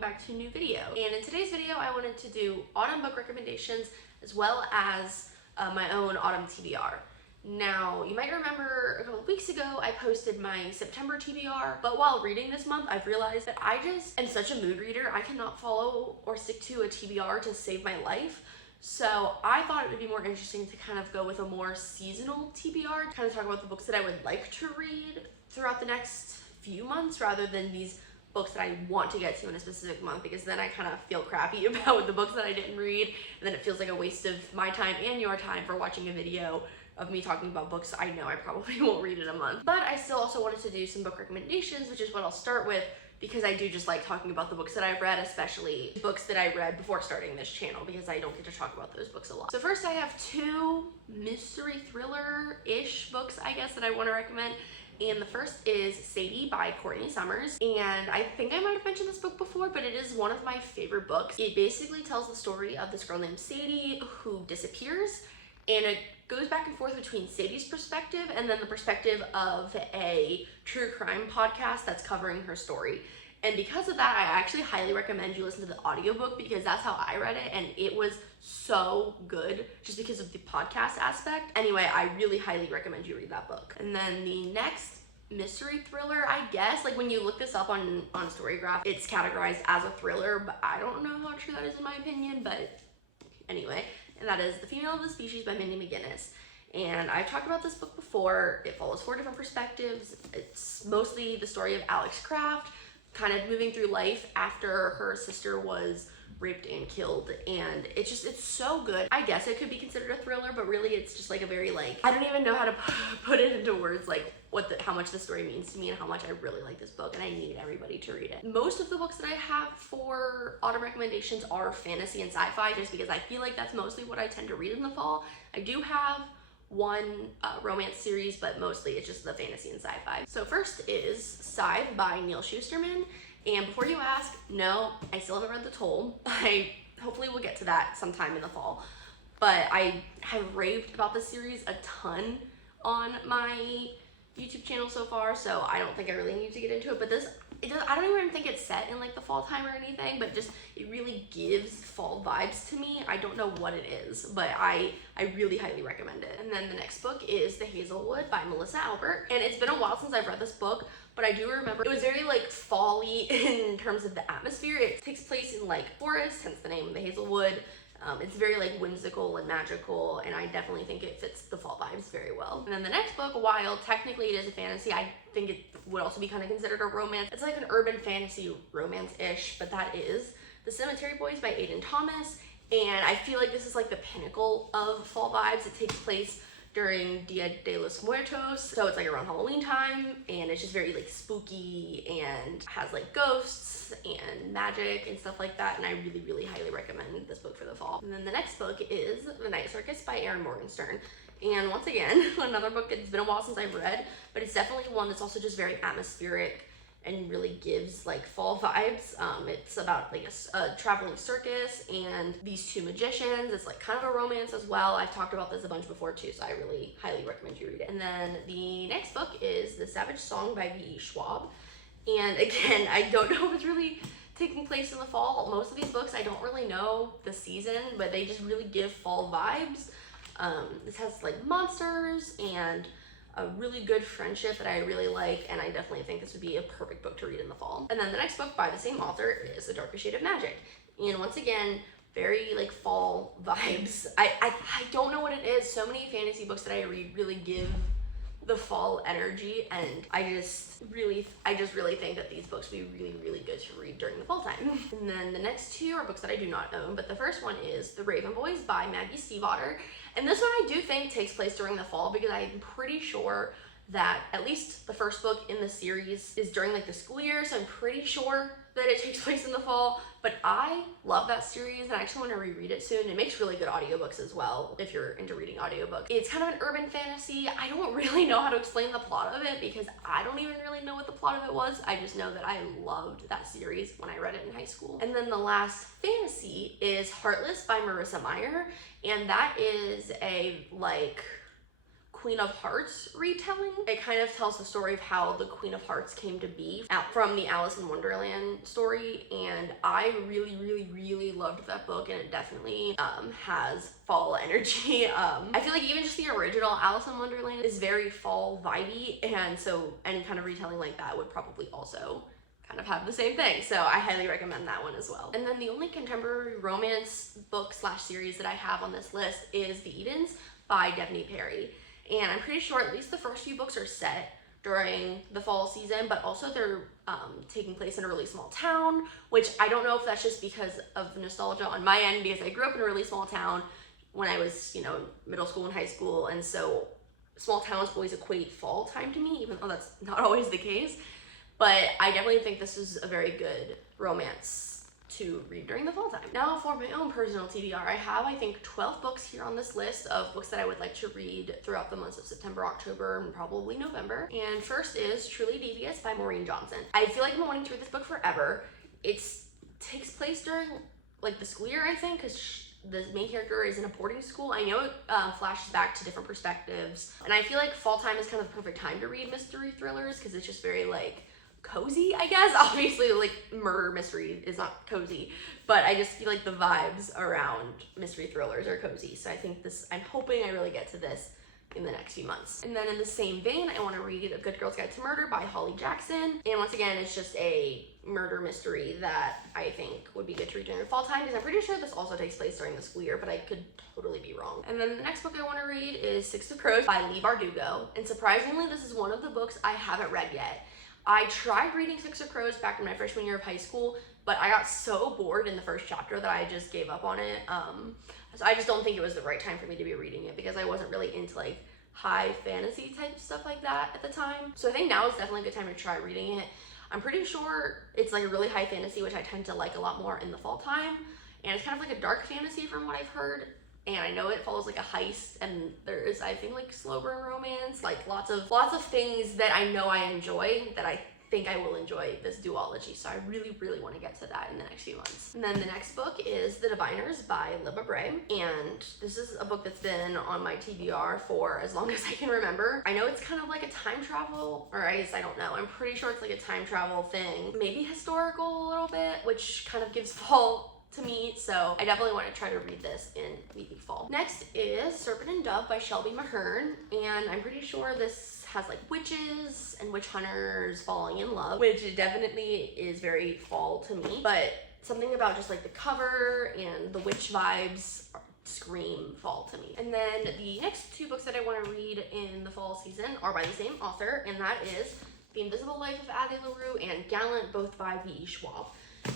welcome back to a new video. And in today's video, I wanted to do autumn book recommendations as well as my own autumn TBR. Now, you might remember a couple of weeks ago, I posted my September TBR, but while reading this month, I've realized that I just am such a mood reader, I cannot follow or stick to a TBR to save my life. So I thought it would be more interesting to kind of go with a more seasonal TBR, kind of talk about the books that I would like to read throughout the next few months rather than these books that I want to get to in a specific month, because then I kind of feel crappy about the books that I didn't read, and then it feels like a waste of my time and your time for watching a video of me talking about books I know I probably won't read in a month. But I still also wanted to do some book recommendations, which is what I'll start with, because I do just like talking about the books that I've read, especially books that I read before starting this channel, because I don't get to talk about those books a lot. So first I have two mystery thriller-ish books, I guess, that I want to recommend. And the first is Sadie by Courtney Summers. And I think I might have mentioned this book before, but it is one of my favorite books. It basically tells the story of this girl named Sadie who disappears, and it goes back and forth between Sadie's perspective and then the perspective of a true crime podcast that's covering her story. And because of that, I actually highly recommend you listen to the audiobook, because that's how I read it, and it was so good just because of the podcast aspect. Anyway, I really highly recommend you read that book. And then the next mystery thriller, I guess, like when you look this up on Storygraph, it's categorized as a thriller, but I don't know how true that is in my opinion, but anyway, and that is The Female of the Species by Mindy McGinnis. And I've talked about this book before. It follows 4 different perspectives. It's mostly the story of Alex Kraft, kind of moving through life after her sister was raped and killed, and it's so good. I guess it could be considered a thriller, but really it's just like a very, like, I don't even know how to put it into words, like how much the story means to me and how much I really like this book, and I need everybody to read it. Most of the books that I have for autumn recommendations are fantasy and sci-fi, just because I feel like that's mostly what I tend to read in the fall. I do have one romance series, but mostly it's just the fantasy and sci-fi. So first is Scythe by Neil Shusterman. And before you ask, no, I still haven't read The Toll. I hopefully will get to that sometime in the fall. But I have raved about this series a ton on my YouTube channel so far, so I don't think I really need to get into it. But I don't even think it's set in like the fall time or anything, but just it really gives fall vibes to me. I don't know what it is, but I really highly recommend it. And then the next book is The Hazel Wood by Melissa Albert. And it's been a while since I've read this book, but I do remember it was very like fall-y in terms of the atmosphere. It takes place in like forest, hence the name, The Hazel Wood. It's very like whimsical and magical, and I definitely think it fits the fall vibes very well. And then the next book, while technically it is a fantasy, I think it would also be kind of considered a romance. It's like an urban fantasy romance-ish, but that is The Cemetery Boys by Aiden Thomas. And I feel like this is like the pinnacle of fall vibes. It takes place during Dia de los Muertos, so it's like around Halloween time, and it's just very like spooky and has like ghosts and magic and stuff like that, and I really, really highly recommend this book for the fall. And then the next book is The Night Circus by Erin Morgenstern. And once again, another book it's been a while since I've read, but it's definitely one that's also just very atmospheric and really gives like fall vibes. It's about like a traveling circus and these two magicians. It's like kind of a romance as well. I've talked about this a bunch before too, so I really highly recommend you read it. And then the next book is The Savage Song by V.E. Schwab. And again, I don't know if it's really taking place in the fall. Most of these books, I don't really know the season, but they just really give fall vibes. This has like monsters and a really good friendship that I really like, and I definitely think this would be a perfect book to read in the fall. And then the next book by the same author is The Darkest Shade of Magic. And once again, very like fall vibes. I don't know what it is. So many fantasy books that I read really give the fall energy, and I just really think that these books would be really, really good to read during the fall time. And then the next two are books that I do not own, but the first one is The Raven Boys by Maggie Stiefvater. And this one I do think takes place during the fall, because I'm pretty sure that at least the first book in the series is during like the school year, so I'm pretty sure that it takes place in the fall. But I love that series, and I actually want to reread it soon. It makes really good audiobooks as well if you're into reading audiobooks. It's kind of an urban fantasy. I don't really know how to explain the plot of it, because I don't even really know what the plot of it was. I just know that I loved that series when I read it in high school. And then the last fantasy is Heartless by Marissa Meyer, and that is a like Queen of Hearts retelling. It kind of tells the story of how the Queen of Hearts came to be from the Alice in Wonderland story, and I really loved that book, and it definitely has fall energy. I feel like even just the original Alice in Wonderland is very fall vibey, and so any kind of retelling like that would probably also kind of have the same thing, so I highly recommend that one as well. And then the only contemporary romance book / series that I have on this list is The Edens by Devney Perry, and I'm pretty sure at least the first few books are set during the fall season, but also they're taking place in a really small town, which I don't know if that's just because of nostalgia on my end, because I grew up in a really small town when I was, you know, middle school and high school, and so small towns always equate fall time to me, even though that's not always the case. But I definitely think this is a very good romance to read during the fall time. Now for my own personal TBR, I have, I think, 12 books here on this list of books that I would like to read throughout the months of September, October, and probably November. And first is Truly Devious by Maureen Johnson. I feel like I've been wanting to read this book forever. It takes place during like the school year, I think, because the main character is in a boarding school. I know it flashes back to different perspectives, and I feel like fall time is kind of the perfect time to read mystery thrillers because it's just very like cozy, I guess. Obviously, like, murder mystery is not cozy, but I just feel like the vibes around mystery thrillers are cozy. So I think this, I'm hoping I really get to this in the next few months. And then in the same vein, I want to read A Good Girl's Guide to Murder by Holly Jackson. And once again, it's just a murder mystery that I think would be good to read during the fall time, because I'm pretty sure this also takes place during the school year, but I could totally be wrong. And then the next book I want to read is Six of Crows by Leigh Bardugo. And surprisingly, this is one of the books I haven't read yet. I tried reading Six of Crows back in my freshman year of high school, but I got so bored in the first chapter that I just gave up on it. So I just don't think it was the right time for me to be reading it, because I wasn't really into like high fantasy type stuff like that at the time. So I think now is definitely a good time to try reading it. I'm pretty sure it's like a really high fantasy, which I tend to like a lot more in the fall time. And it's kind of like a dark fantasy from what I've heard. And I know it follows like a heist, and there is, I think, like slow burn romance, like lots of things that I know I enjoy, that I think I will enjoy this duology. So I really want to get to that in the next few months. And then the next book is The Diviners by Libba Bray. And this is a book that's been on my TBR for as long as I can remember. I know it's kind of like a time travel, or I guess I don't know. I'm pretty sure it's like a time travel thing. Maybe historical a little bit, which kind of gives fall to me, so I definitely want to try to read this in the fall. Next is Serpent Dove by Shelby Mahern, and I'm pretty sure this has like witches and witch hunters falling in love, which definitely is very fall to me, but something about just like the cover and the witch vibes scream fall to me. And then the next two books that I want to read in the fall season are by the same author, and that is The Invisible Life of Addie LaRue and Gallant, both by V.E. Schwab.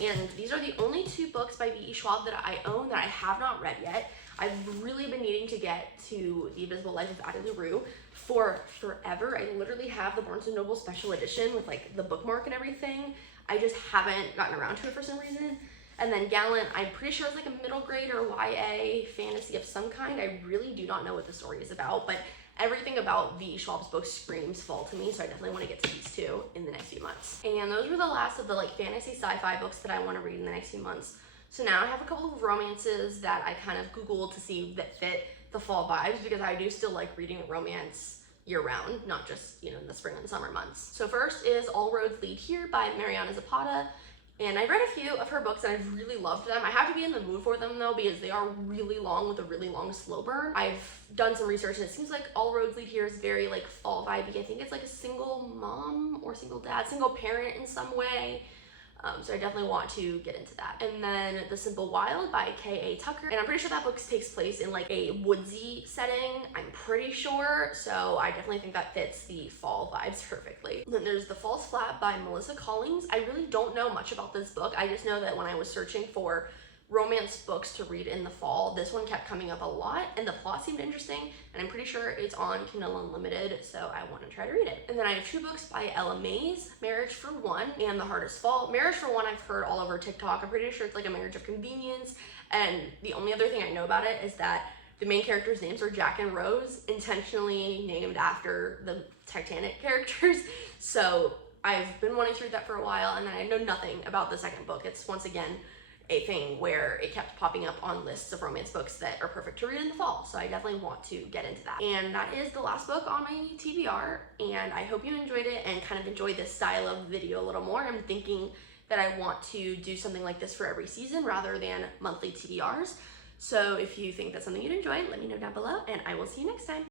And these are the only two books by V.E. Schwab that I own that I have not read yet. I've really been needing to get to The Invisible Life of Addie LaRue for forever. I literally have the Barnes & Noble special edition with like the bookmark and everything. I just haven't gotten around to it for some reason. And then Gallant, I'm pretty sure it's like a middle grade or YA fantasy of some kind. I really do not know what the story is about, but everything about V.E. Schwab's books screams fall to me, so I definitely want to get to these two in the next few months. And those were the last of the like fantasy sci-fi books that I want to read in the next few months. So now I have a couple of romances that I kind of Googled to see that fit the fall vibes, because I do still like reading romance year-round, not just, you know, in the spring and summer months. So first is All Roads Lead Here by Mariana Zapata. And I've read a few of her books and I've really loved them. I have to be in the mood for them though, because they are really long with a really long slow burn. I've done some research and it seems like All Roads Lead Here is very like fall vibey. I think it's like a single mom or single dad, single parent in some way. So I definitely want to get into that. And then The Simple Wild by K.A. Tucker. And I'm pretty sure that book takes place in like a woodsy setting, I'm pretty sure. So I definitely think that fits the fall vibes perfectly. And then there's The False Flat by Melissa Collings. I really don't know much about this book. I just know that when I was searching for romance books to read in the fall, this one kept coming up a lot and the plot seemed interesting, and I'm pretty sure it's on Kindle Unlimited, so I want to try to read it. And then I have two books by Ella Mays, Marriage for One and The Hardest Fall. Marriage for One I've heard all over TikTok. I'm pretty sure it's like a marriage of convenience, and the only other thing I know about it is that the main characters' names are Jack and Rose, intentionally named after the Titanic characters. So I've been wanting to read that for a while, and I know nothing about the second book. It's once again a thing where it kept popping up on lists of romance books that are perfect to read in the fall, so I definitely want to get into that. And that is the last book on my TBR, and I hope you enjoyed it and kind of enjoyed this style of video a little more. I'm thinking that I want to do something like this for every season rather than monthly TBRs. So if you think that's something you'd enjoy, let me know down below, and I will see you next time.